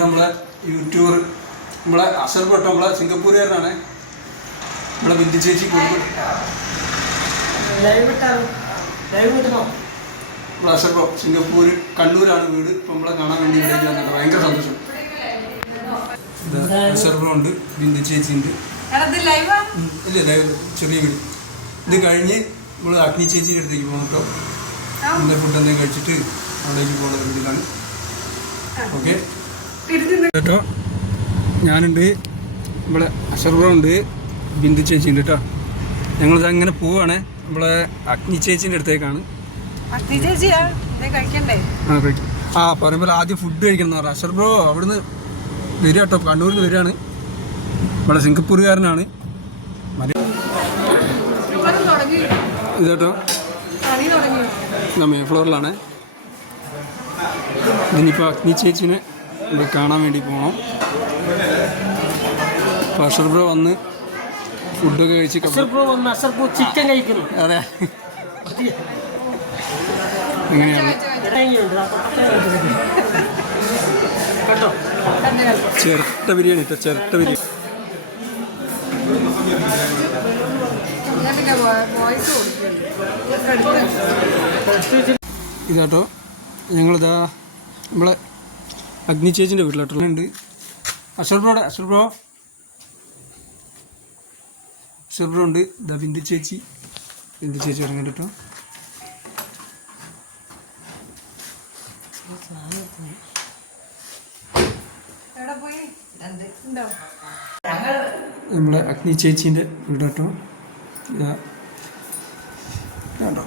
നമ്മളെ യൂട്യൂബർ നമ്മളെ അസർ പെട്ടോ നമ്മളെ സിംഗപ്പൂരുകാരനാണ്. നമ്മളെ ബിന്ദു ചേച്ചി ലൈവ് ലൈവ് നമ്മളെ അസർ ബ്രോ സിംഗപ്പൂർ കണ്ണൂരാണ് വീട്. ഇപ്പം നമ്മളെ കാണാൻ വേണ്ടി ഇവിടേക്ക് വന്നിട്ട് ഭയങ്കര സന്തോഷം. ഇത് അസർ ബ്രോ ഉണ്ട് ബിന്ദു ചേച്ചി ഉണ്ട് ലൈവാ? ഇല്ല ദയവ് ചെറിയ വീട്. ഇത് കഴിഞ്ഞ് നമ്മൾ അഗ്നി ചേച്ചിയുടെ അടുത്തേക്ക് പോകണം കേട്ടോ. ഇന്ന് ഫുഡ് എന്തെങ്കിലും കഴിച്ചിട്ട് അവിടേക്ക് പോകുന്ന വീട്ടിലാണ്. ഓക്കെ? കേട്ടോ. ഞാനുണ്ട്. നമ്മളെ അഷർബ്ര ഉണ്ട് ബിന്ദു ചേച്ചി ഉണ്ട് കേട്ടോ. ഞങ്ങളിത് അങ്ങനെ പോവാണ്. നമ്മളെ അഗ്നി ചേച്ചിന്റെ അടുത്തേക്കാണ്. ആ കഴിക്കും. ആ പറയുമ്പോൾ ആദ്യം ഫുഡ് കഴിക്കണം എന്ന് പറഞ്ഞു. അഷർ ബ്രോ അവിടുന്ന് വരിക കേട്ടോ. കണ്ണൂരിൽ നിന്ന് വരികയാണ് സിംഗപ്പൂരുകാരനാണ്. ഇതേട്ടോ ഇവിടെ തുടങ്ങി. ഇത് കേട്ടോ. പണി തുടങ്ങി. ഞാൻ മെയിൻ ഫ്ലോറിലാണ് ഇനിയിപ്പോൾ അഗ്നി ചേച്ചിനെ ഇവിടെ കാണാൻ വേണ്ടി പോകണം പ്രഷർ അഷർ ബ്രോ വന്ന് ഫുഡൊക്കെ കഴിച്ച് കപ്പ- അസർപ്പൂ വന്ന് അസർപ്പൂ ചിക്കൻ കഴിക്കുന്നു. അതെ. കഴിക്കുന്നു. ചിരട്ട ബിരിയാണി ചെറുത്ത ചിരട്ട ബിരിയാണി. ഇതാട്ടോ ഞങ്ങളിതാ നമ്മളെ അഗ്നി ചേച്ചിന്റെ വീട്ടിലോട്ടോ ഉണ്ട്. അഷർ ബ്രോടെ അഷർ ബ്രോ അഷർ ബ്രോ ഉണ്ട് ദ ബിന്ദു ചേച്ചി. ബിന്ദു ചേച്ചി ഇറങ്ങിയിട്ട് കേട്ടോ. നമ്മളെ അഗ്നി ചേച്ചീന്റെ വീട് കേട്ടോ. കേട്ടോ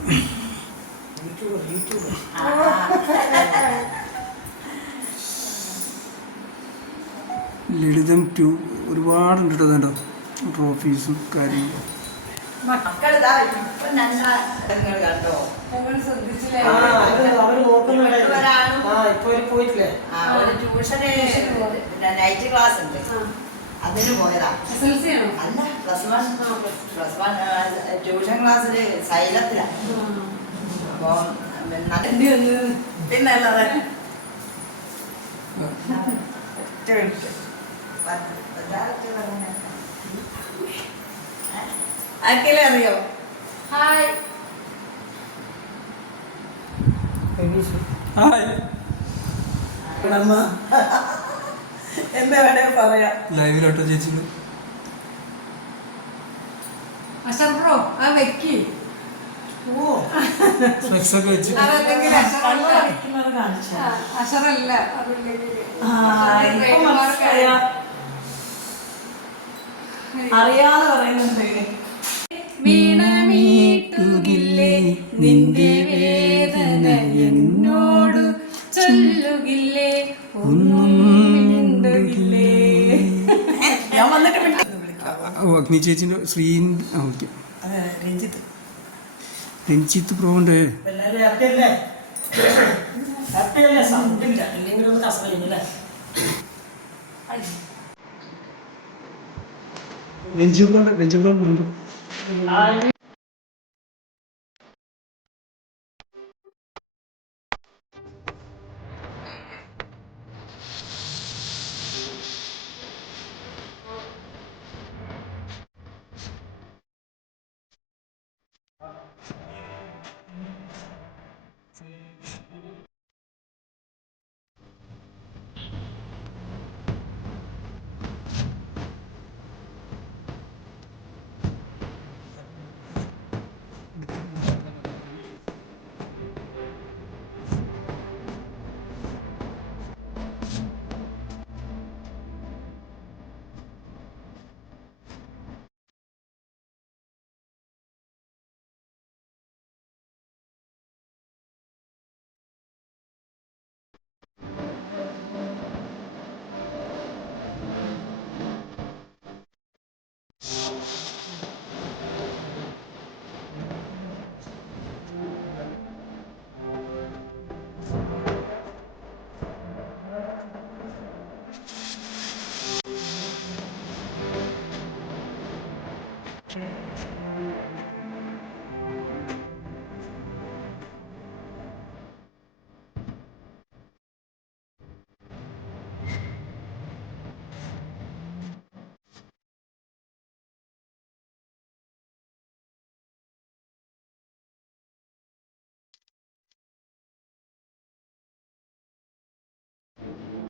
ലളിതം ടു ഒരുപാടുണ്ട് കേട്ടോ അതുണ്ടോ ട്രോഫീസും കാര്യങ്ങളും. നൈറ്റ് ക്ലാസ് ഉണ്ട് അതിന് പോയതാ. അല്ല plus one. Plus one. Tuition ക്ലാസ്സിൽ സൈലത്തിലാ. അപ്പൊ നടണ്ടി വന്ന് പിന്നെ അല്ലാതെ ഒറ്റ മിനിറ്റ്. ആർക്കെങ്കിലും അറിയോ ഹായ് ഹായ് അമ്മ എന്താ വേണേ പറയാം ലൈവിലോട്ടോ ചേച്ചി അഷർ ബ്രോ ആ വെക്കി ഒക്കെ വെച്ച് അതല്ലെങ്കിൽ കണ്ണ് അറിയാതെ പറയുന്നുണ്ട് വീണമീട്ടുകില്ലേ നിന്റെ വേദന എന്നോട് ചൊല്ലുകില്ലേ? ഒന്നും മിണ്ടുകില്ലേ? ഞാൻ വന്നിട്ട് അഗ്നി ചേച്ചിന്റെ ശ്രീൻ ഓക്കെ. രഞ്ജിത്ത്. രഞ്ജിത്ത് പ്രോണ്ട് എല്ലാരും ഹാപ്പി അല്ലേ ഹാപ്പി അല്ലേ സൗണ്ട് ഇല്ല ഇല്ലെങ്കിൽ ഒന്ന് കസറില്ലേ രഞ്ജു പ്രോണ്ട് രഞ്ജു പ്രോണ്ട് ആ